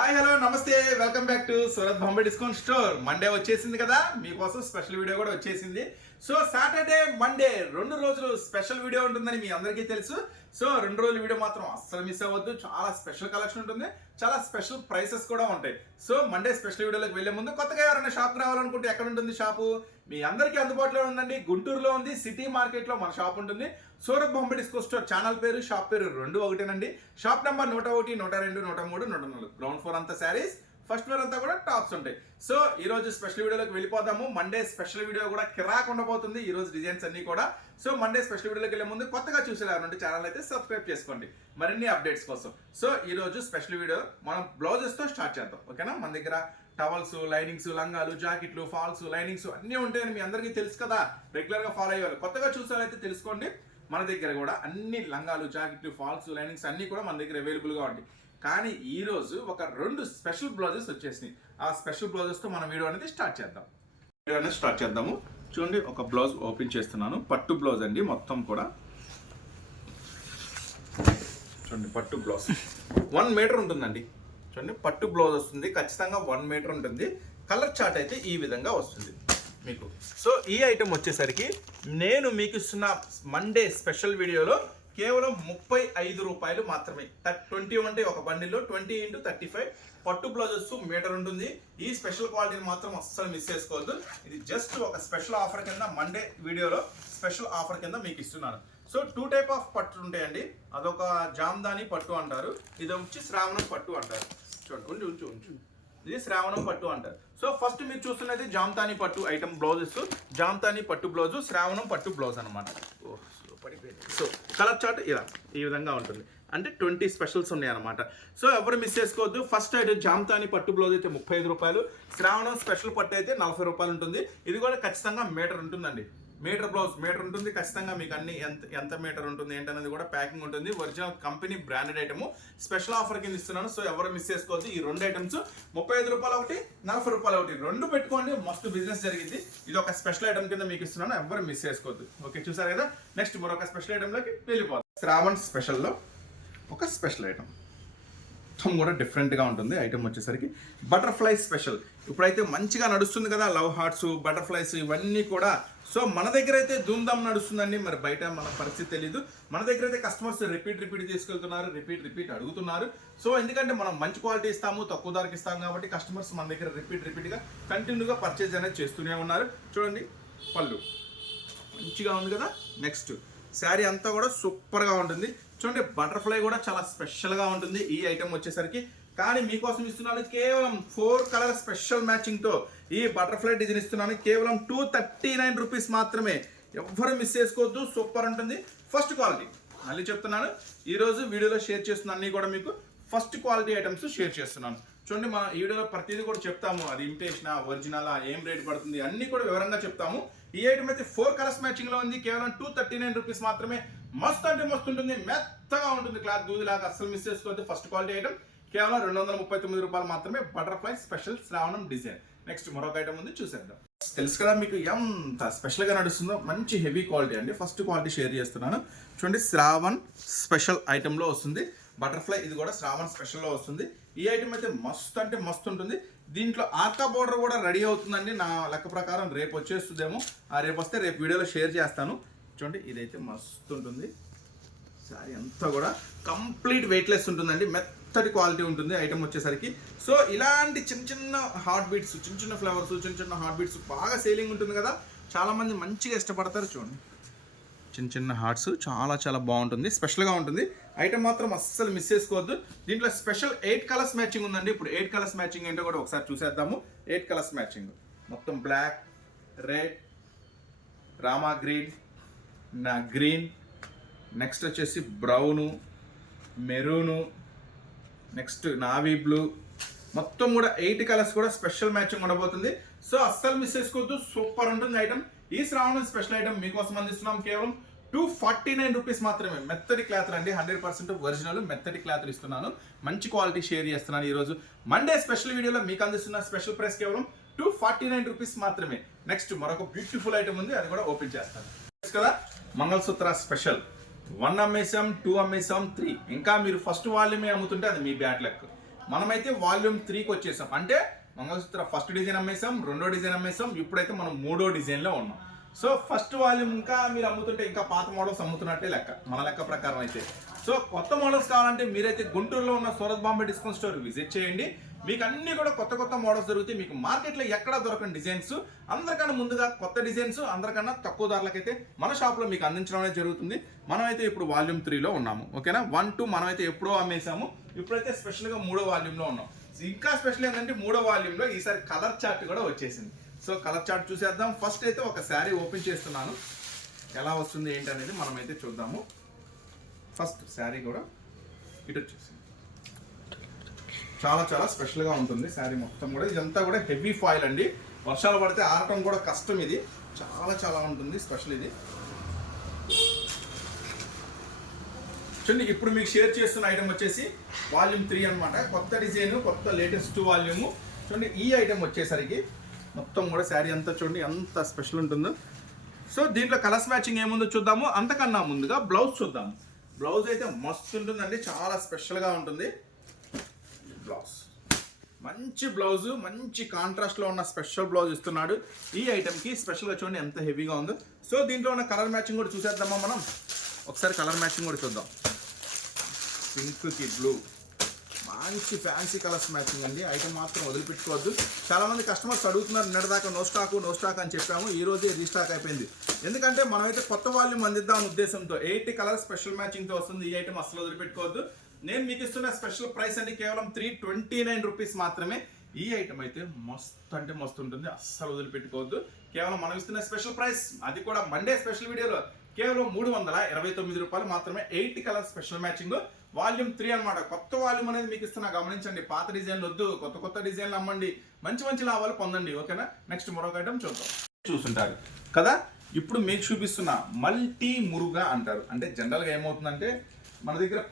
Hi hello నమస్తే welcome back to Surat Bombay discount store. Monday వచ్చేసింది కదా, మీకోసం స్పెషల్ వీడియో కూడా వచ్చేసింది. సో సాటర్డే మండే 2 రోజులు స్పెషల్ వీడియో ఉంటుందని మీ అందరికీ తెలుసు. సో 2 రోజుల వీడియో మాత్రం అస్సలు మిస్ అవ్వద్దు. చాలా స్పెషల్ కలెక్షన్ ఉంటుంది, చాలా స్పెషల్ ప్రైసెస్ కూడా ఉంటాయి. సో మండే స్పెషల్ వీడియోలోకి వెళ్లే ముందు కొత్తగా ఎవరైనా షాప్ రావాలనుకుంటే ఎక్కడ ఉంటుంది షాపు? మీ అందరికీ అందుబాటులో ఉందండి. గుంటూరులో ఉంది, సిటీ మార్కెట్ లో మన షాప్ ఉంటుంది. Surat Bombay discount store. Channel పేరు, షాప్ పేరు రెండు ఒకటేనండి. Shop number 101, 102, 103, 104. గ్రౌండ్ ఫ్లోర్ అంతా శారీస్, ఫస్ట్ ఫ్లోర్ అంతా కూడా టాప్స్ ఉంటాయి. సో ఈ రోజు స్పెషల్ వీడియోలోకి వెళ్ళిపోదాము. మండే స్పెషల్ వీడియో కూడా కిరాక్ ఉండబోతుంది. ఈ రోజు డిజైన్స్ అన్ని కూడా. సో మండే స్పెషల్ వీడియోలోకి వెళ్ళే ముందు కొత్తగా చూసేలాగా ఛానల్ అయితే సబ్స్క్రైబ్ చేసుకోండి మరిన్ని అప్డేట్స్ కోసం. సో ఈ రోజు స్పెషల్ వీడియో మనం బ్లౌజెస్ తో స్టార్ట్ చేద్దాం, ఓకేనా? మన దగ్గర టవల్స్, లైనింగ్స్, లంగాలు, జాకెట్లు, ఫాల్స్, లైనింగ్స్ అన్నీ ఉంటాయని మీ అందరికీ తెలుసు కదా. రెగ్యులర్ గా ఫాలో అయ్యేవాళ్ళు, కొత్తగా చూసేవాళ్ళైతే తెలుసుకోండి. మన దగ్గర కూడా అన్ని లంగాలు, జాకెట్లు, ఫాల్స్, లైనింగ్స్ అన్ని కూడా మన దగ్గర అవైలబుల్ గా ఉంటాయి. కానీ ఈ రోజు ఒక 2 స్పెషల్ బ్లౌజెస్ వచ్చేసినాయి. ఆ స్పెషల్ బ్లౌజెస్ తో మన వీడియో అనేది స్టార్ట్ చేద్దాము. చూడండి, ఒక బ్లౌజ్ ఓపెన్ చేస్తున్నాను. పట్టు బ్లౌజ్ అండి, మొత్తం కూడా చూడండి. పట్టు బ్లౌజ్ 1 మీటర్ ఉంటుందండి. చూడండి, పట్టు బ్లౌజ్ వస్తుంది, ఖచ్చితంగా 1 మీటర్ ఉంటుంది. కలర్ చార్ట్ అయితే ఈ విధంగా వస్తుంది మీకు. సో ఈ ఐటెం వచ్చేసరికి నేను మీకు ఇస్తున్న మండే స్పెషల్ వీడియోలో కేవలం 35 రూపాయలు మాత్రమే. 20 అంటే ఒక బండిల్లో 20 × 35 పట్టు బ్లౌజెస్ మీటర్ ఉంటుంది. ఈ స్పెషల్ క్వాలిటీని మాత్రం అస్సలు మిస్ చేసుకోవద్దు. ఇది జస్ట్ ఒక స్పెషల్ ఆఫర్ కింద, మండే వీడియోలో స్పెషల్ ఆఫర్ కింద మీకు ఇస్తున్నాను. సో 2 టైప్ ఆఫ్ పట్టు ఉంటాయండి. అదొక జామ్దాని పట్టు అంటారు, ఇది వచ్చి శ్రావణం పట్టు అంటారు. చూడండి, ఉంచు ఇది శ్రావణం పట్టు అంటారు. సో ఫస్ట్ మీరు చూస్తున్నది జామ్తాని పట్టు ఐటమ్ బ్లౌజెస్. జామ్తాని పట్టు బ్లౌజ్, శ్రావణం పట్టు బ్లౌజ్ అనమాట. సో కలర్ చార్ట్ ఇలా ఈ విధంగా ఉంటుంది. అంటే 20 స్పెషల్స్ ఉన్నాయి అనమాట. సో ఎవరు మిస్ చేసుకోవద్దు. ఫస్ట్ అయితే జామ్తాని పట్టు బ్లౌజ్ అయితే 35 రూపాయలు, శ్రావణం స్పెషల్ పట్టు అయితే 40 రూపాయలు ఉంటుంది. ఇది కూడా ఖచ్చితంగా మీటర్ ఉంటుందండి. మీటర్ బ్లౌజ్ మీటర్ ఉంటుంది ఖచ్చితంగా. మీకు అన్ని ఎంత మీటర్ ఉంటుంది ఏంటనేది కూడా ప్యాకింగ్ ఉంటుంది. Original company branded item special offer కింద ఇస్తున్నాను. సో ఎవరు మిస్ చేసుకోవద్దు. ఈ 2 ఐటమ్స్ 35 రూపాయలు ఒకటి, 40 రూపాయలు ఒకటి, 2 పెట్టుకోండి, మస్తు బిజినెస్ జరిగింది. ఇది ఒక స్పెషల్ ఐటమ్ కింద మీకు ఇస్తున్నాను, ఎవరు మిస్ చేసుకోవద్దు. ఓకే, చూసారు కదా. నెక్స్ట్ మరొక స్పెషల్ ఐటమ్లోకి వెళ్ళిపోతాం. శ్రావణ్ స్పెషల్లో ఒక స్పెషల్ ఐటమ్ మొత్తం కూడా డిఫరెంట్గా ఉంటుంది. ఐటమ్ వచ్చేసరికి బటర్ఫ్లై స్పెషల్. ఇప్పుడైతే మంచిగా నడుస్తుంది కదా, లవ్ హార్ట్స్, బటర్ఫ్లైస్ ఇవన్నీ కూడా. సో మన దగ్గర అయితే ధూమ్ధామ్ నడుస్తుందండి. మరి బయట మన పరిస్థితి తెలీదు. మన దగ్గర అయితే కస్టమర్స్ రిపీట్ తీసుకెళ్తున్నారు, రిపీట్ అడుగుతున్నారు. సో ఎందుకంటే మనం మంచి క్వాలిటీ ఇస్తాము, తక్కువ ధరకి ఇస్తాము కాబట్టి కస్టమర్స్ మన దగ్గర రిపీట్గా కంటిన్యూగా పర్చేజ్ అనేది చేస్తూనే ఉన్నారు. చూడండి, పళ్ళు మంచిగా ఉంది కదా. నెక్స్ట్ శారీ అంతా కూడా సూపర్గా ఉంటుంది. చూడండి, బటర్ఫ్లై కూడా చాలా స్పెషల్గా ఉంటుంది ఈ ఐటమ్ వచ్చేసరికి. కానీ మీకోసం ఇస్తున్నాను కేవలం 4 కలర్ స్పెషల్ మ్యాచింగ్తో ఈ బటర్ఫ్లై డిజైన్ ఇస్తున్నాను. కేవలం 239 రూపీస్ మాత్రమే. ఎవ్వరు మిస్ చేసుకోవద్దు, సూపర్ ఉంటుంది. ఫస్ట్ క్వాలిటీ మళ్ళీ చెప్తున్నాను, ఈరోజు వీడియోలో షేర్ చేస్తున్న అన్నీ కూడా మీకు ఫస్ట్ క్వాలిటీ ఐటమ్స్ షేర్ చేస్తున్నాను. చూడండి, మన ఈ వీడియోలో ప్రతిదీ కూడా చెప్తాము. అది ఇమిటేషనా, ఒరిజినలా, ఏం రేట్ పడుతుంది అన్నీ కూడా వివరంగా చెప్తాము. ఈ ఐటమ్ అయితే 4 కలర్స్ మ్యాచింగ్ లో ఉంది. కేవలం 239 రూపీస్ మాత్రమే. మస్తు అంటే మస్తు ఉంటుంది, మెత్తగా ఉంటుంది, క్లాత్ దూదిలాగా. అస్సలు మిస్ చేసుకోవద్దు. ఫస్ట్ క్వాలిటీ ఐటమ్ కేవలం 239 రూపాయలు మాత్రమే. బటర్ఫ్లై స్పెషల్ శ్రావణం డిజైన్. నెక్స్ట్ మరొక ఐటమ్ ఉంది, చూసేద్దాం. తెలుసు కదా మీకు ఎంత స్పెషల్గా నడుస్తుందో. మంచి హెవీ క్వాలిటీ అండి. ఫస్ట్ క్వాలిటీ షేర్ చేస్తున్నాను. చూడండి, శ్రావణ్ స్పెషల్ ఐటెంలో వస్తుంది బటర్ఫ్లై. ఇది కూడా శ్రావణ్ స్పెషల్లో వస్తుంది. ఈ ఐటమ్ అయితే మస్తు అంటే మస్తు ఉంటుంది. దీంట్లో ఆర్కా బోర్డర్ కూడా రెడీ అవుతుందండి. నా లెక్క ప్రకారం రేపు వచ్చేస్తుందేమో. రేపు వస్తే రేపు వీడియోలో షేర్ చేస్తాను. చూడండి, ఇదైతే మస్తు ఉంటుంది. సారీ అంతా కూడా కంప్లీట్ వెయిట్లెస్ ఉంటుందండి. మెత్తటి క్వాలిటీ ఉంటుంది ఐటమ్ వచ్చేసరికి. సో ఇలాంటి చిన్న హార్ట్ బీట్స్, చిన్న ఫ్లవర్స్, చిన్న హార్ట్ బీట్స్ బాగా సేలింగ్ ఉంటుంది కదా, చాలామంది మంచిగా ఇష్టపడతారు. చూడండి, చిన్న హార్ట్స్ చాలా బాగుంటుంది, స్పెషల్గా ఉంటుంది. ఐటమ్ మాత్రం అస్సలు మిస్ చేసుకోవద్దు. దీంట్లో స్పెషల్ 8 కలర్స్ మ్యాచింగ్ ఉందండి. ఇప్పుడు 8 కలర్స్ మ్యాచింగ్ ఏంటో కూడా ఒకసారి చూసేద్దాము. 8 కలర్స్ మ్యాచింగ్ మొత్తం black, red, Rama green, green, next వచ్చేసి brown, maroon, next navy blue, మొత్తం కూడా 8 కలర్స్ కూడా స్పెషల్ మ్యాచింగ్ ఉండబోతుంది. సో అస్సలు మిస్ చేసుకోవద్దు, సూపర్ ఉంటుంది ఐటమ్. ఈ శ్రావణం స్పెషల్ ఐటమ్ మీకోసం అందిస్తున్నాం కేవలం 249 రూపీస్ మాత్రమే. మెత్తటి క్లాత్లు అండి, 100% ఒరిజినల్ మెత్తటి క్లాత్లు ఇస్తున్నాను. మంచి క్వాలిటీ షేర్ చేస్తున్నాను. ఈరోజు మండే స్పెషల్ వీడియోలో మీకు అందిస్తున్న స్పెషల్ ప్రైస్ కేవలం 249 రూపీస్ మాత్రమే. నెక్స్ట్ మరొక బ్యూటిఫుల్ ఐటమ్ ఉంది, అది కూడా ఓపెన్ చేస్తాను కదా. మంగళసూత్ర స్పెషల్ 1 అమ్మేసాం, 2 అమ్మేసాం, 3. ఇంకా మీరు ఫస్ట్ వాల్యూమే అమ్ముతుంటే అది మీ బ్యాడ్ లక్. మనమైతే వాల్యూమ్ 3కి వచ్చేసాం. అంటే మంగళసూత్ర ఫస్ట్ డిజైన్ అమ్మేసాం, రెండో డిజైన్ అమ్మేసాం, ఇప్పుడైతే మనం 3వ డిజైన్లో ఉన్నాం. సో ఫస్ట్ వాల్యూమ్ ఇంకా మీరు అమ్ముతుంటే ఇంకా పాత మోడల్స్ అమ్ముతున్నట్టే లెక్క, మన లెక్క ప్రకారం అయితే. సో కొత్త మోడల్స్ కావాలంటే మీరైతే గుంటూరులో ఉన్న Surat Bombay discount store visit చేయండి. మీకు అన్ని కూడా కొత్త కొత్త మోడల్స్ దొరుకుతాయి. మీకు మార్కెట్లో ఎక్కడ దొరకని డిజైన్స్, అందరికన్నా ముందుగా కొత్త డిజైన్స్, అందరికన్నా తక్కువ ధరలకైతే మన షాప్లో మీకు అందించడం అనేది జరుగుతుంది. మనమైతే ఇప్పుడు వాల్యూమ్ 3లో ఉన్నాము. ఓకేనా, 1, 2 మనమైతే ఎప్పుడో అమ్మేసాము. ఇప్పుడైతే స్పెషల్గా 3వ వాల్యూమ్లో ఉన్నాం. ఇంకా స్పెషల్ ఏంటంటే 3వ వాల్యూమ్లో ఈసారి కలర్ చార్ట్ కూడా వచ్చేసింది. సో కలర్ చార్ట్ చూసేద్దాం. ఫస్ట్ అయితే ఒక శారీ ఓపెన్ చేస్తున్నాను, ఎలా వస్తుంది ఏంటి అనేది మనమైతే చూద్దాము. ఫస్ట్ శారీ కూడా ఇటు వచ్చేసింది. చాలా చాలా స్పెషల్గా ఉంటుంది శారీ మొత్తం కూడా. ఇదంతా కూడా హెవీ ఫాయిల్ అండి, వర్షాలు పడితే ఆరటం కూడా కష్టం. ఇది చాలా చాలా ఉంటుంది స్పెషల్ ఇది. చూడండి, ఇప్పుడు మీకు షేర్ చేస్తున్న ఐటమ్ వచ్చేసి వాల్యూమ్ 3 అనమాట. కొత్త డిజైన్, కొత్త లేటెస్ట్ వాల్యూమ్. చూడండి, ఈ ఐటమ్ వచ్చేసరికి మొత్తం కూడా శారీ అంతా చూడండి ఎంత స్పెషల్ ఉంటుందో. సో దీంట్లో కలర్స్ మ్యాచింగ్ ఏముందో చూద్దాము. అంతకన్నా ముందుగా బ్లౌజ్ చూద్దాము. బ్లౌజ్ అయితే మస్తు ఉంటుందండి, చాలా స్పెషల్గా ఉంటుంది బ్లౌజ్. మంచి బ్లౌజ్, మంచి కాంట్రాస్ట్లో ఉన్న స్పెషల్ బ్లౌజ్ ఇస్తున్నాడు ఈ ఐటమ్కి. స్పెషల్గా చూడండి ఎంత హెవీగా ఉందో. సో దీంట్లో ఉన్న కలర్ మ్యాచింగ్ కూడా చూసేద్దామా మనం. ఒకసారి కలర్ మ్యాచింగ్ కూడా చూద్దాం. పింక్కి బ్లూ, మంచి ఫ్యాన్సీ కలర్స్ మ్యాచింగ్ అండి. ఐటమ్ మాత్రం వదిలిపెట్టుకోవద్దు. చాలామంది కస్టమర్స్ అడుగుతున్నారు, నిన్నటిదాకా నో స్టాక్ అని చెప్పాము, ఈ రోజే రీస్టాక్ అయిపోయింది. ఎందుకంటే మనమైతే కొత్త వాల్యూమ్ అందిద్దాం ఉద్దేశంతో 8 కలర్ స్పెషల్ మ్యాచింగ్తో వస్తుంది. ఈ ఐటమ్ అసలు వదిలిపెట్టుకోవద్దు. నేను మీకు ఇస్తున్న స్పెషల్ ప్రైస్ అండి కేవలం 329 రూపీస్ మాత్రమే. ఈ ఐటమ్ అయితే మస్తు అంటే మస్తు ఉంటుంది, అస్సలు వదిలిపెట్టుకోవద్దు. కేవలం మనం ఇస్తున్న స్పెషల్ ప్రైస్, అది కూడా మండే స్పెషల్ వీడియోలో కేవలం 329 రూపాయలు మాత్రమే. 8 కలర్ స్పెషల్ మ్యాచింగ్ వాల్యూమ్ 3 అనమాట. కొత్త వాల్యూమ్ అనేది మీకు ఇస్తున్నా, గమనించండి. పాత డిజైన్లు వద్దు, కొత్త కొత్త డిజైన్లు అమ్మండి, మంచి మంచి లాభాలు పొందండి. ఓకేనా, నెక్స్ట్ మరొక ఐటమ్ చూద్దాం. చూస్తుంటారు కదా, ఇప్పుడు మీకు చూపిస్తున్న మల్టీ మురుగా అంటారు. అంటే జనరల్గా ఏమవుతుందంటే మన దగ్గర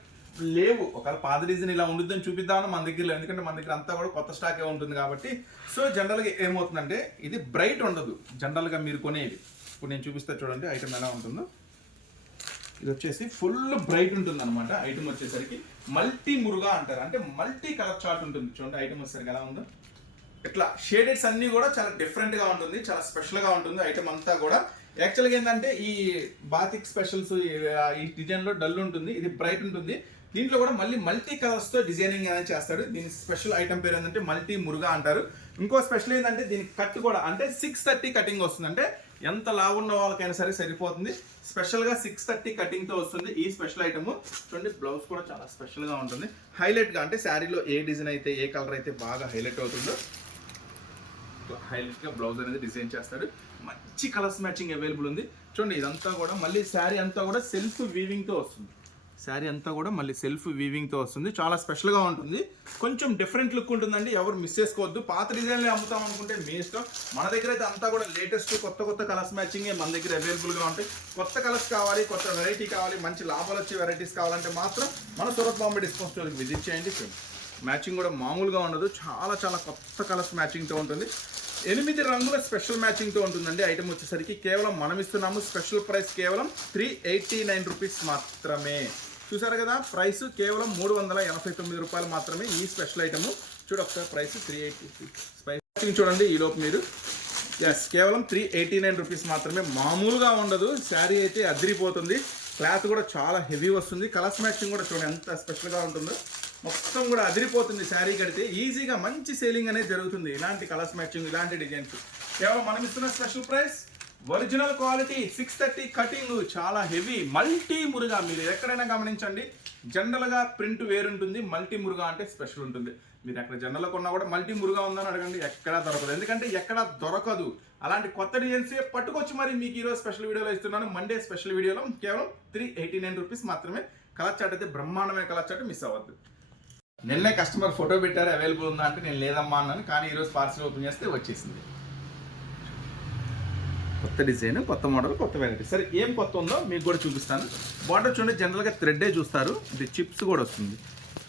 లేవు, ఒకవేళ పాత డిజైన్ ఇలా ఉంటుందని చూపిద్దామని మన దగ్గర లేవు, ఎందుకంటే మన దగ్గర అంతా కూడా కొత్త స్టాకే ఉంటుంది కాబట్టి. సో జనరల్గా ఏమవుతుందంటే ఇది బ్రైట్ ఉండదు జనరల్గా మీరు కొనేది. ఇప్పుడు నేను చూపిస్తా చూడండి ఐటమ్ ఎలా ఉంటుందో. ఇది వచ్చేసి ఫుల్ బ్రైట్ ఉంటుంది అనమాట. ఐటమ్ వచ్చేసరికి మల్టీ మురుగా అంటారు, అంటే మల్టీ కలర్ చార్ట్ ఉంటుంది. చూడండి ఐటమ్ వచ్చేసరికి ఎలా ఉందో. ఇట్లా షేడెడ్స్ అన్నీ కూడా చాలా డిఫరెంట్గా ఉంటుంది, చాలా స్పెషల్గా ఉంటుంది ఐటమ్ అంతా కూడా. యాక్చువల్గా ఏంటంటే ఈ బాతిక్ స్పెషల్స్ ఈ డిజైన్లో డల్ ఉంటుంది, ఇది బ్రైట్ ఉంటుంది. దీంట్లో కూడా మళ్ళీ మల్టీ కలర్స్తో డిజైనింగ్ అనేది చేస్తాడు. దీని స్పెషల్ ఐటమ్ పేరు ఏంటంటే మల్టీ మురుగా అంటారు. ఇంకో స్పెషల్ ఏంటంటే దీనికి కట్ కూడా అంటే 630 కటింగ్ వస్తుంది. అంటే ఎంత లావు ఉన్న వాళ్ళకైనా సరే సరిపోతుంది. స్పెషల్గా 630 కటింగ్తో వస్తుంది ఈ స్పెషల్ ఐటమ్. చూడండి, బ్లౌజ్ కూడా చాలా స్పెషల్గా ఉంటుంది, హైలైట్గా. అంటే శారీలో ఏ డిజైన్ అయితే, ఏ కలర్ అయితే బాగా హైలైట్ అవుతుందో హైలైట్గా బ్లౌజ్ అనేది డిజైన్ చేస్తాడు. మంచి కలర్స్ మ్యాచింగ్ అవైలబుల్ ఉంది. చూడండి, ఇదంతా కూడా మళ్ళీ శారీ అంతా కూడా సెల్ఫ్ వీవింగ్తో వస్తుంది. శారీ అంతా కూడా మళ్ళీ సెల్ఫ్ వీవింగ్తో వస్తుంది, చాలా స్పెషల్గా ఉంటుంది. కొంచెం డిఫరెంట్ లుక్ ఉంటుందండి, ఎవరు మిస్ చేసుకోవద్దు. పాత డిజైన్లు అమ్ముతాం అనుకుంటే మీ ఇష్టం. మన దగ్గర అయితే అంతా కూడా లేటెస్ట్ కొత్త కొత్త కలర్స్ మ్యాచింగే మన దగ్గర అవైలబుల్గా ఉంటాయి. కొత్త కలర్స్ కావాలి, కొత్త వెరైటీ కావాలి, మంచి లాభాలు వచ్చే వెరైటీస్ కావాలంటే మాత్రం మన సూరత్ బాంబే డిస్కౌంట్ స్టోర్కి విజిట్ చేయండి. మ్యాచింగ్ కూడా మామూలుగా ఉండదు, చాలా చాలా కొత్త కలర్స్ మ్యాచింగ్తో ఉంటుంది. 8 రంగుల స్పెషల్ మ్యాచింగ్తో ఉంటుందండి. ఐటమ్ వచ్చేసరికి కేవలం మనం ఇస్తున్నాము స్పెషల్ ప్రైస్ కేవలం 389 రూపీస్ మాత్రమే. చూసారు కదా, ప్రైస్ కేవలం 389 రూపాయలు మాత్రమే ఈ స్పెషల్ ఐటమ్. చూడ ఒకసారి ప్రైస్ 380 స్పైసింగ్ చూడండి ఈ లోపు మీరు. ఎస్, కేవలం 389 రూపీస్ మాత్రమే, మామూలుగా ఉండదు. శారీ అయితే అదిరిపోతుంది, క్లాత్ కూడా చాలా హెవీ వస్తుంది. కలర్స్ మ్యాచింగ్ కూడా చూడండి ఎంత స్పెషల్గా ఉంటుందో. మొత్తం కూడా అదిరిపోతుంది. శారీ కడితే ఈజీగా మంచి సేలింగ్ అనేది జరుగుతుంది. ఇలాంటి కలర్స్ మ్యాచింగ్, ఇలాంటి డిజైన్స్ కేవలం మనం ఇస్తున్న special price. Original quality 630 cutting, చాలా హెవీ మల్టీ మురుగా. మీరు ఎక్కడైనా గమనించండి, జనరల్గా ప్రింట్ వేరుంటుంది, మల్టీ మురుగా అంటే స్పెషల్ ఉంటుంది. మీరు ఎక్కడ జనరల్గా కొన్నా కూడా మల్టీ మురుగా ఉందని అడగండి, ఎక్కడా దొరకదు. ఎందుకంటే ఎక్కడా దొరకదు. అలాంటి కొత్త డిజైన్స్ పట్టుకొచ్చి మరి మీకు ఈరోజు స్పెషల్ వీడియోలో ఇస్తున్నాను. మండే స్పెషల్ వీడియోలో కేవలం 389 రూపీస్ మాత్రమే. కలర్ చార్ట్ అయితే బ్రహ్మాండమైన కలర్ చార్ట్, మిస్ అవ్వద్దు. నిన్నే కస్టమర్ ఫోటో పెట్టారు, అవైలబుల్ ఉందా అంటే నేను లేదమ్మా అన్నాను, కానీ ఈరోజు పార్సల్ ఓపెన్ చేస్తే వచ్చేసింది. కొత్త డిజైన్, కొత్త మోడల్, కొత్త వెరైటీ. సరే ఏం కొత్త ఉందో మీకు కూడా చూపిస్తాను. బార్డర్ చూడండి, జనరల్గా థ్రెడ్డే చూస్తారు, ఇది చిప్స్ కూడా వస్తుంది.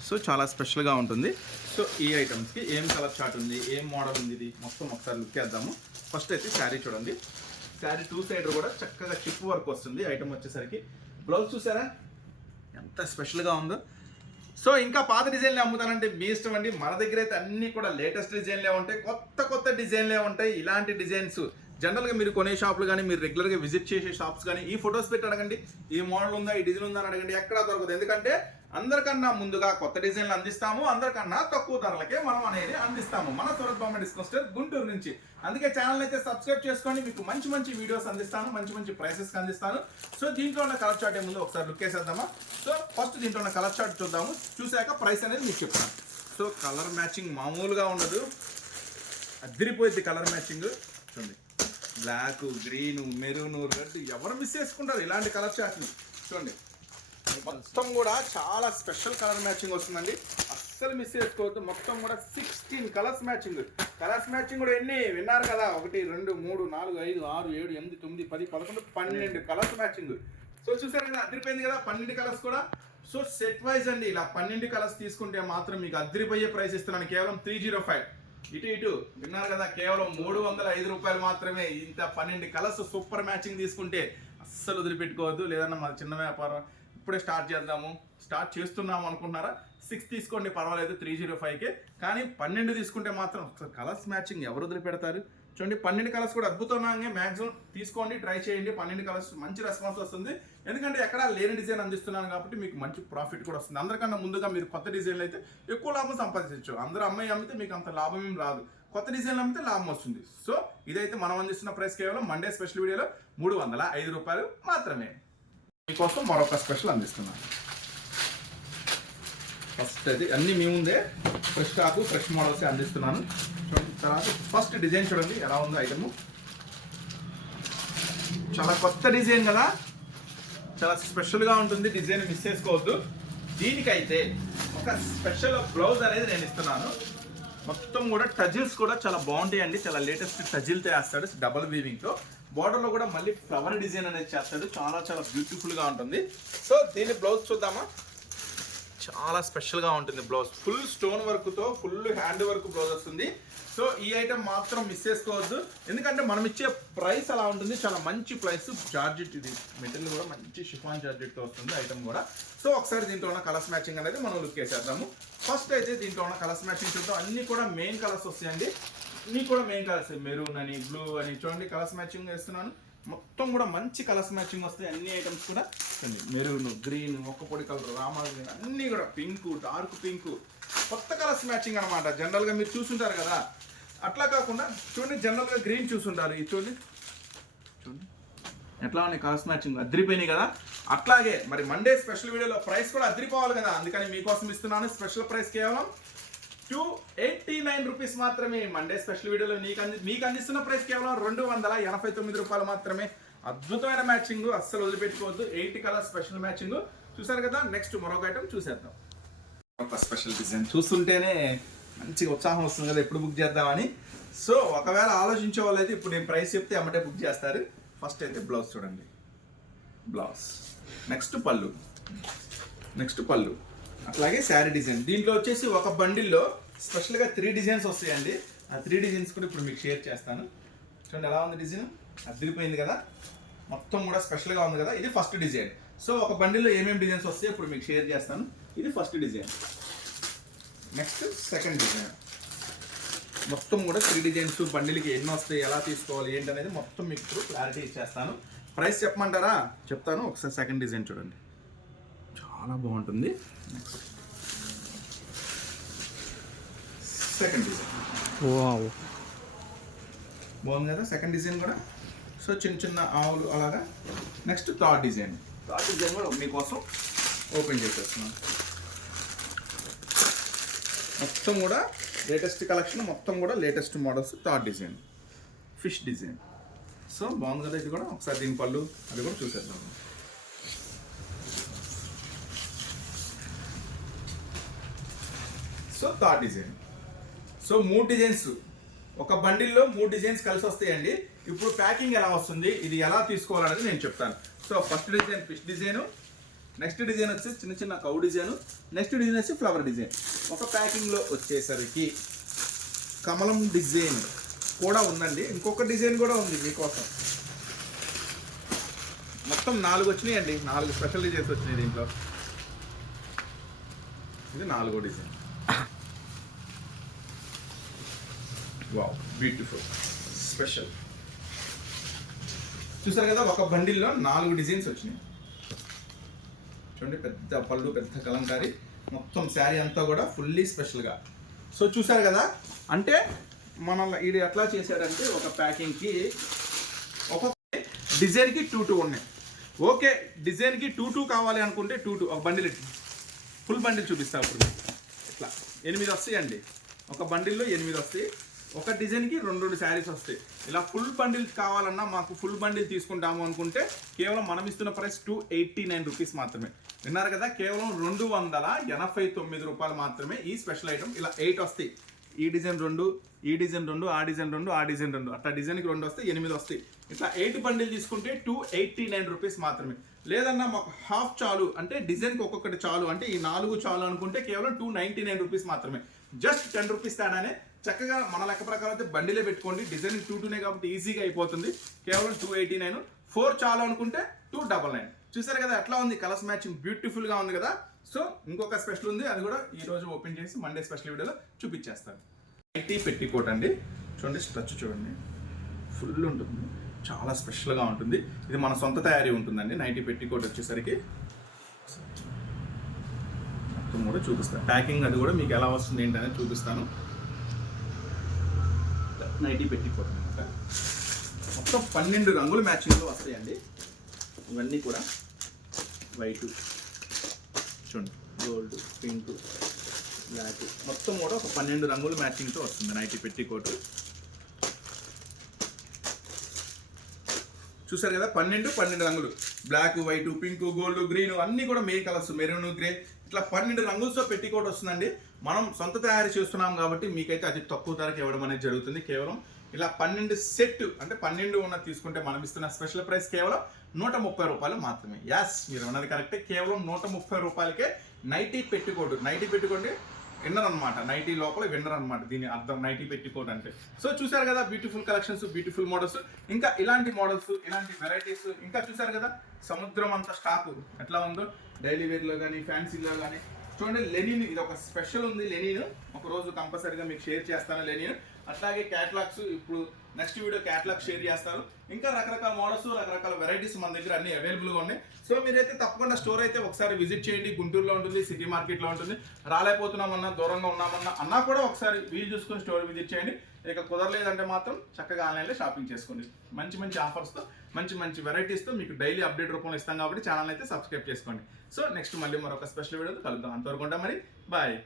సో చాలా స్పెషల్గా ఉంటుంది. సో ఈ ఐటమ్స్కి ఏం కలర్ చార్ట్ ఉంది, ఏం మోడల్ ఉంది, ఇది మొత్తం ఒకసారి లుక్ చేద్దాము. ఫస్ట్ అయితే శారీ చూడండి. శారీ 2 సైడ్ కూడా చక్కగా చిప్ వర్క్ వస్తుంది. ఐటమ్ వచ్చేసరికి బ్లౌజ్ చూసారా ఎంత స్పెషల్గా ఉందో. సో ఇంకా పాత డిజైన్లే అమ్ముతానంటే మీ ఇష్టం అండి. మన దగ్గర అయితే అన్ని కూడా లేటెస్ట్ డిజైన్లే ఉంటాయి, కొత్త డిజైన్లే ఉంటాయి. ఇలాంటి డిజైన్స్ జనరల్గా మీరు కొనే షాపులు కానీ, మీరు రెగ్యులర్గా విజిట్ చేసే షాప్స్ కానీ ఈ ఫొటోస్ పెట్టి అడగండి, ఈ మోడల్ ఉందా, ఈ డిజైన్ ఉందా అని అడగండి, ఎక్కడా దొరకదు. ఎందుకంటే అందరికన్నా ముందుగా కొత్త డిజైన్లు అందిస్తాము, అందరికన్నా తక్కువ ధరలకే మనం అనేది అందిస్తాము మన సూరత్ బాంబే డిస్కౌంట్ స్టోర్ గుంటూరు నుంచి. అందుకే ఛానల్ అయితే సబ్స్క్రైబ్ చేసుకోండి, మీకు మంచి వీడియోస్ అందిస్తాను, మంచి ప్రైసెస్కి అందిస్తాను. సో దీంట్లో ఉన్న కలర్ చార్ట్ ముందు ఒకసారి లుక్ వేసేద్దామా. సో ఫస్ట్ దీంట్లో ఉన్న కలర్ చార్ట్ చూద్దాము, చూసాక ప్రైస్ అనేది మీకు చెప్తాను. సో కలర్ మ్యాచింగ్ మామూలుగా ఉండదు, అదిరిపోయింది కలర్ మ్యాచింగ్. చూడండి, బ్లాక్, గ్రీన్, మెరూన్, రెడ్, ఎవరు మిస్ చేసుకుంటారు ఇలాంటి కలర్ చార్ట్ని. చూడండి మొత్తం కూడా చాలా స్పెషల్ కలర్ మ్యాచింగ్ వస్తుందండి, అస్సలు మిస్ చేసుకోవద్దు. మొత్తం కూడా 16 కలర్స్ మ్యాచింగ్. కలర్స్ మ్యాచింగ్ కూడా ఎన్ని విన్నారు కదా, 1 2 3 4 5 6 7 8 9 10 11 12 కలర్స్ మ్యాచింగ్. సో చూసారు కదా, అదిరిపోయింది కదా 12 కలర్స్ కూడా. సో సెట్ వైజ్ అండి, ఇలా 12 కలర్స్ తీసుకుంటే మాత్రం మీకు అదిరిపోయే ప్రైస్ ఇస్తున్నాను, కేవలం 305. ఇటు విన్నారు కదా, కేవలం 305 రూపాయలు మాత్రమే. ఇంత 12 కలర్స్ సూపర్ మ్యాచింగ్ తీసుకుంటే అస్సలు వదిలిపెట్టుకోవద్దు. లేదన్నా మన చిన్న వ్యాపారం ఇప్పుడే స్టార్ట్ చేస్తున్నాము అనుకుంటున్నారా, 6 తీసుకోండి పర్వాలేదు, 305కే. కానీ 12 తీసుకుంటే మాత్రం కలర్స్ మ్యాచింగ్ ఎవరు వదిలిపెడతారు. చూడండి 12 కలర్స్ కూడా అద్భుతంగా మ్యాక్సిమం తీసుకోండి, ట్రై చేయండి. 12 కలర్స్ మంచి రెస్పాన్స్ వస్తుంది, ఎందుకంటే ఎక్కడ లేని డిజైన్ అందిస్తున్నాను కాబట్టి మీకు మంచి ప్రాఫిట్ కూడా వస్తుంది. అందరికన్నా ముందుగా మీరు కొత్త డిజైన్లు అయితే ఎక్కువ లాభం సంపాదించవచ్చు. అందరూ అమ్మాయి అమ్మితే మీకు అంత లాభం ఏం రాదు, కొత్త డిజైన్లు అమ్మితే లాభం వస్తుంది. సో ఇదైతే మనం అందిస్తున్న ప్రైస్ కేవలం మండే స్పెషల్ వీడియోలో 305 రూపాయలు మాత్రమే. మీకోసం మరొక స్పెషల్ అందిస్తున్నాను. ఫస్ట్ అయితే అన్ని మీ ముందే ఫ్రెష్ స్టాక్, ఫ్రెష్ మోడల్స్ అందిస్తున్నాను. చూడండి, తర్వాత ఫస్ట్ డిజైన్ చూడండి ఎలా ఉందో ఐటమ్. చాలా కొత్త డిజైన్ కదా, చాలా స్పెషల్గా ఉంటుంది, డిజైన్ మిస్ చేసుకోవద్దు. దీనికైతే ఒక స్పెషల్ బ్లౌజ్ అనేది నేను ఇస్తున్నాను. మొత్తం కూడా టజిల్స్ కూడా చాలా బాగుంటాయండి, చాలా లేటెస్ట్ టజిల్తో వేస్తాడు, డబల్ వీవింగ్తో. బార్డర్లో కూడా మళ్ళీ ఫ్లవర్ డిజైన్ అనేది చేస్తాడు, చాలా బ్యూటిఫుల్గా ఉంటుంది. సో దీని బ్లౌజ్ చూద్దామా, చాలా స్పెషల్గా ఉంటుంది బ్లౌజ్. ఫుల్ స్టోన్ వర్క్తో ఫుల్ హ్యాండ్ వర్క్ బ్లౌజ్ వస్తుంది. సో ఈ ఐటమ్ మాత్రం మిస్ చేసుకోవద్దు, ఎందుకంటే మనం ఇచ్చే ప్రైస్ అలా ఉంటుంది, చాలా మంచి ప్రైస్. జార్జెట్, ఇది మెటీరియల్ కూడా మంచి షిఫాన్ జార్జెట్తో వస్తుంది ఐటమ్ కూడా. సో ఒకసారి దీంట్లో ఉన్న కలర్స్ మ్యాచింగ్ అనేది మనం లుక్ వేసేద్దాము. ఫస్ట్ అయితే దీంట్లో ఉన్న కలర్స్ మ్యాచింగ్ చూద్దాం. అన్ని కూడా మెయిన్ కలర్స్ వస్తాయండి, అన్ని కూడా మెయిన్ కలర్స్, మెరూన్ అని, బ్లూ అని. చూడండి కలర్స్ మ్యాచింగ్ వేస్తున్నాను, మొత్తం కూడా మంచి కలర్స్ మ్యాచింగ్ వస్తాయి. అన్ని ఐటమ్స్ కూడా చూడండి, మెరూన్, గ్రీన్, ఒక్కపొడి కలర్, రామా గ్రీన్, అన్నీ కూడా పింక్, డార్క్ పింక్, కొత్త కలర్స్ మ్యాచింగ్ అనమాట. జనరల్గా మీరు చూసుంటారు కదా, అట్లా కాకుండా చూడండి జనరల్గా గ్రీన్ చూసుంటారు. ఇది చూడండి ఎట్లా ఉన్నాయి కలర్స్ మ్యాచింగ్, అదిరిపోయినాయి కదా. అట్లాగే మరి మండే స్పెషల్ వీడియోలో ప్రైస్ కూడా అదిరిపోవాలి కదా, అందుకని మీకోసం ఇస్తున్నాను స్పెషల్ ప్రైస్ కేవలం 289 రూపీస్ మాత్రమే. మండే స్పెషల్ వీడియోలో మీకు అందిస్తున్న ప్రైస్ కేవలం 289 రూపాయలు మాత్రమే. అద్భుతమైన మ్యాచింగ్, అస్సలు వదిలిపెట్టుకోవద్దు. 8 కలర్ స్పెషల్ మ్యాచింగ్ చూసారు కదా. నెక్స్ట్ మరొక ఐటమ్ చూసేద్దాం. ఒక స్పెషల్ డిజైన్ చూస్తుంటేనే మంచిగా ఉత్సాహం వస్తుంది కదా, ఎప్పుడు బుక్ చేద్దామని. సో ఒకవేళ ఆలోచించే వాళ్ళు అయితే ఇప్పుడు నేను ప్రైస్ చెప్తే అమ్మటే బుక్ చేస్తారు. ఫస్ట్ అయితే బ్లౌజ్ చూడండి, బ్లౌజ్, నెక్స్ట్ పళ్ళు, అట్లాగే శారీ డిజైన్. దీంట్లో వచ్చేసి ఒక బండిల్లో స్పెషల్గా 3 డిజైన్స్ వస్తాయండి. ఆ 3 డిజైన్స్ కూడా ఇప్పుడు మీకు షేర్ చేస్తాను. చూడండి ఎలా ఉంది డిజైన్, అదిరిపోయింది కదా, మొత్తం కూడా స్పెషల్గా ఉంది కదా. ఇది ఫస్ట్ డిజైన్. సో ఒక బండిల్లో ఏమేమి డిజైన్స్ వస్తాయో ఇప్పుడు మీకు షేర్ చేస్తాను. ఇది first design. Next second design. మొత్తం కూడా 3 డిజైన్స్, బండిల్కి ఎన్ని వస్తాయి, ఎలా తీసుకోవాలి ఏంటి అనేది మొత్తం మీకు ఇప్పుడు క్లారిటీ ఇచ్చేస్తాను. ప్రైస్ చెప్పమంటారా, చెప్తాను. ఒకసారి సెకండ్ డిజైన్ చూడండి, చాలా బాగుంటుంది. సెకండ్ డిజైన్ బాగుంది కదా, సెకండ్ డిజైన్ కూడా. సో చిన్న ఆవులు అలాగా. నెక్స్ట్ థర్డ్ డిజైన్ కూడా మీకోసం ఓపెన్ చేసేస్తున్నాను. మొత్తం కూడా లేటెస్ట్ కలెక్షన్, మొత్తం కూడా latest models. Third design fish design. So బాగుంది కదా ఇది కూడా. ఒకసారి దీని పళ్ళు అది కూడా చూసేద్దాం. So third design. So 3 designs, ఒక బండిల్లో 3 డిజైన్స్ కలిసి వస్తాయండి. ఇప్పుడు ప్యాకింగ్ ఎలా వస్తుంది, ఇది ఎలా తీసుకోవాలనేది నేను చెప్తాను. So first design fish design, next design వచ్చి చిన్న కౌ డిజైను, నెక్స్ట్ డిజైన్ వచ్చి ఫ్లవర్ డిజైన్. ఒక ప్యాకింగ్లో వచ్చేసరికి కమలం డిజైన్ కూడా ఉందండి, ఇంకొక డిజైన్ కూడా ఉంది మీకోసం. మొత్తం 4 వచ్చినాయి అండి, 4 స్పెషల్ డిజైన్స్ వచ్చినాయి దీంట్లో. ఇది 4వ డిజైన్. Wow, beautiful, special. చూసారు కదా, ఒక బండిల్లో 4 డిజైన్స్ వచ్చినాయి. చూడండి, పెద్ద పళ్ళు, పెద్ద కలంకారీ, మొత్తం శారీ అంతా కూడా ఫుల్లీ స్పెషల్గా. సో చూసారు కదా, అంటే మన ఇది ఎట్లా చేశారంటే ఒక ప్యాకింగ్కి ఒక్కొక్క డిజైన్కి 2 ఉన్నాయి. ఓకే, డిజైన్కి 2 కావాలి అనుకుంటే 2 ఒక బండిల్, ఫుల్ బండిల్ చూపిస్తా. ఇప్పుడు ఇట్లా 8 వస్తాయండి. ఒక బండిల్లో 8 వస్తాయి. ఒక డిజైన్కి 2 శారీస్ వస్తాయి. ఇలా ఫుల్ బండిల్ కావాలన్నా మాకు ఫుల్ బండిల్ తీసుకుంటాము అనుకుంటే కేవలం మనం ఇస్తున్న ప్రైస్ 289 రూపీస్ మాత్రమే. విన్నారు కదా, కేవలం 289 రూపాయలు మాత్రమే ఈ స్పెషల్ ఐటమ్. ఇలా 8 వస్తాయి. ఈ డిజైన్ 2, ఈ డిజైన్ 2, ఆ డిజైన్ 2, ఆ డిజైన్ 2, అట్లా డిజైన్కి 2 వస్తాయి, 8 వస్తాయి. ఇట్లా 8 బండిల్ తీసుకుంటే 289 రూపీస్ మాత్రమే. లేదన్నా మాకు హాఫ్ చాలు అంటే డిజైన్కి ఒక్కొక్కటి చాలు అంటే ఈ 4 చాలు అనుకుంటే కేవలం 299 రూపీస్ మాత్రమే. జస్ట్ 10 రూపీస్ తేడానే. చక్కగా మన లెక్క ప్రకారం అయితే బండిలే పెట్టుకోండి. డిజైన్ 2 కాబట్టి ఈజీగా అయిపోతుంది. కేవలం 289. 4 చాలు అనుకుంటే 299. చూసారు కదా ఎట్లా ఉంది, కలర్స్ మ్యాచింగ్ బ్యూటిఫుల్గా ఉంది కదా. సో ఇంకొక స్పెషల్ ఉంది, అది కూడా ఈ రోజు ఓపెన్ చేసి మండే స్పెషల్ వీడియోలో చూపించేస్తాను. నైటీ పెట్టికోట్ అండి. చూడండి, స్ట్రచ్ చూడండి, ఫుల్ ఉంటుంది, చాలా స్పెషల్గా ఉంటుంది. ఇది మన సొంత తయారీ ఉంటుందండి. నైటీ పెట్టికోట్ వచ్చేసరికి మొత్తం కూడా చూపిస్తాను. ప్యాకింగ్ అది కూడా మీకు ఎలా వస్తుంది ఏంటనేది చూపిస్తాను. నైటీ పెట్టికోట్ అనమాట. మొత్తం 12 రంగులు మ్యాచింగ్లో వస్తాయండి. ఇవన్నీ కూడా వైట్, చూడండి, గోల్డ్, పింక్, బ్లాక్, మొత్తం కూడా ఒక 12 రంగులు మ్యాచింగ్తో వస్తుంది నైటీ పెట్టికోట్. చూసారు కదా, 12 రంగులు, black, white, pink, gold, green, అన్నీ కూడా మెయిన్ కలర్స్, మెరూన్, గ్రే, ఇట్లా 12 రంగులతో పెట్టికోట్ వస్తుందండి. మనం సొంత తయారు చేస్తున్నాం కాబట్టి మీకైతే అతి తక్కువ ధరకు ఇవ్వడం అనేది జరుగుతుంది. కేవలం ఇలా 12 సెట్ అంటే 12 ఉన్న తీసుకుంటే మనం ఇస్తున్న స్పెషల్ ప్రైస్ కేవలం 130 రూపాయలు మాత్రమే. యాస్, మీరు ఉన్నది కరెక్టే. కేవలం 130 రూపాయలకే నైటీ పెట్టుకోట్. నైటీ పెట్టుకోండి విన్నర్ అనమాట, నైటీ లోపల విన్నర్ అనమాట, దీని అర్థం నైటీ పెట్టుకోట్ అంటే. సో చూసారు కదా, బ్యూటిఫుల్ కలెక్షన్స్, బ్యూటిఫుల్ మోడల్స్, ఇంకా ఇలాంటి మోడల్స్, ఇలాంటి వెరైటీస్ ఇంకా చూసారు కదా. సముద్రం అంత స్టాకు ఎట్లా ఉందో, డైలీ వేర్లో కానీ ఫ్యాన్సీలో కానీ. చూడండి, లెనిన్, ఇది ఒక స్పెషల్ ఉంది. లెనిన్ ఒక రోజు కంపల్సరీగా మీకు షేర్ చేస్తాను లెనిన్. అట్లాగే క్యాటలాగ్స్, ఇప్పుడు నెక్స్ట్ వీడియో క్యాటలాగ్ షేర్ చేస్తాను. ఇంకా రకరకాల మోడల్స్, రకరకాల వెరైటీస్ మన దగ్గర అన్ని అవైలబుల్గా ఉన్నాయి. సో మీరైతే తప్పకుండా స్టోర్ అయితే ఒకసారి విజిట్ చేయండి. గుంటూరులో ఉంటుంది, సిటీ మార్కెట్లో ఉంటుంది. రాలేకపోతున్నామన్నా, దూరంగా ఉన్నామన్నా అన్నా కూడా ఒకసారి వీలు చూసుకొని స్టోర్ విజిట్ చేయండి. ఇక కుదరలేదంటే మాత్రం చక్కగా ఆన్లైన్లో షాపింగ్ చేసుకోండి. మంచి మంచి ఆఫర్స్తో, మంచి మంచి వెరైటీస్తో మీకు డైలీ అప్డేట్ రూపంలో ఇస్తాం కాబట్టి ఛానల్ అయితే సబ్స్క్రైబ్ చేసుకోండి. సో నెక్స్ట్ మళ్ళీ మరొక స్పెషల్ వీడియోతో కలుద్దాం. అంతవరకు ఉంటాం మరి, బాయ్.